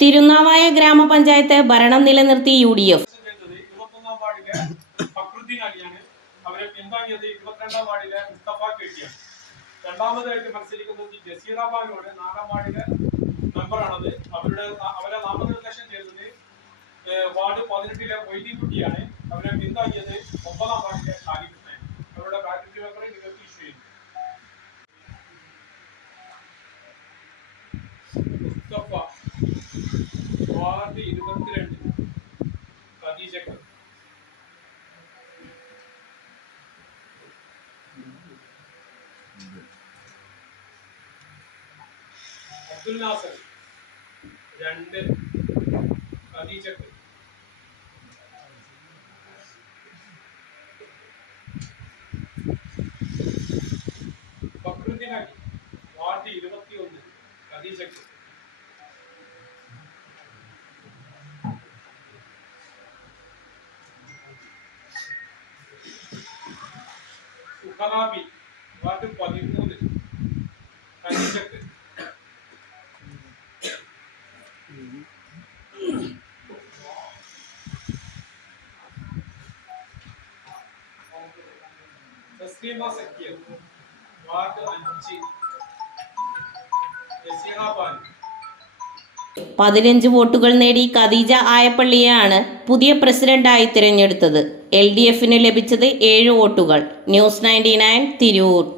തിരുനാവായ ഗ്രാമപഞ്ചായത്ത് ഭരണം നിലനിർത്തി യു ഡി എഫ് അവരെ പിന്താങ്ങിയത് വാർഡിലെ മുസ്തഫ വാർഡിലെ അവരുടെ അവരെ നാമനിർദ്ദേശം വാർഡ് അവരെ ഒമ്പതാം വാർഡിലെ വാർഡ് ഇരുപത്തിരണ്ട്. ഖദീജക്ക് അബ്ദുൽ നാസർ രണ്ട്. ഖദീജക്ക് ബക്രുദ്ദീൻ അലി. വാർഡ് ഇരുപത്തിയൊന്ന്. സുഹറാബി വാർഡ് പതിമൂന്ന് ഖദീജക്ക് തസ്ലീമ സക്കിയ വാർഡ് അഞ്ച് ജസീറ ബാനു പതിനഞ്ച് വോട്ടുകൾ നേടി കദീജ ആയപ്പള്ളിയെയാണ് പുതിയ പ്രസിഡന്റായി തിരഞ്ഞെടുത്തത്. എൽ ഡി എഫിന് ലഭിച്ചത് ഏഴ് വോട്ടുകൾ. News ninety nine Tirur.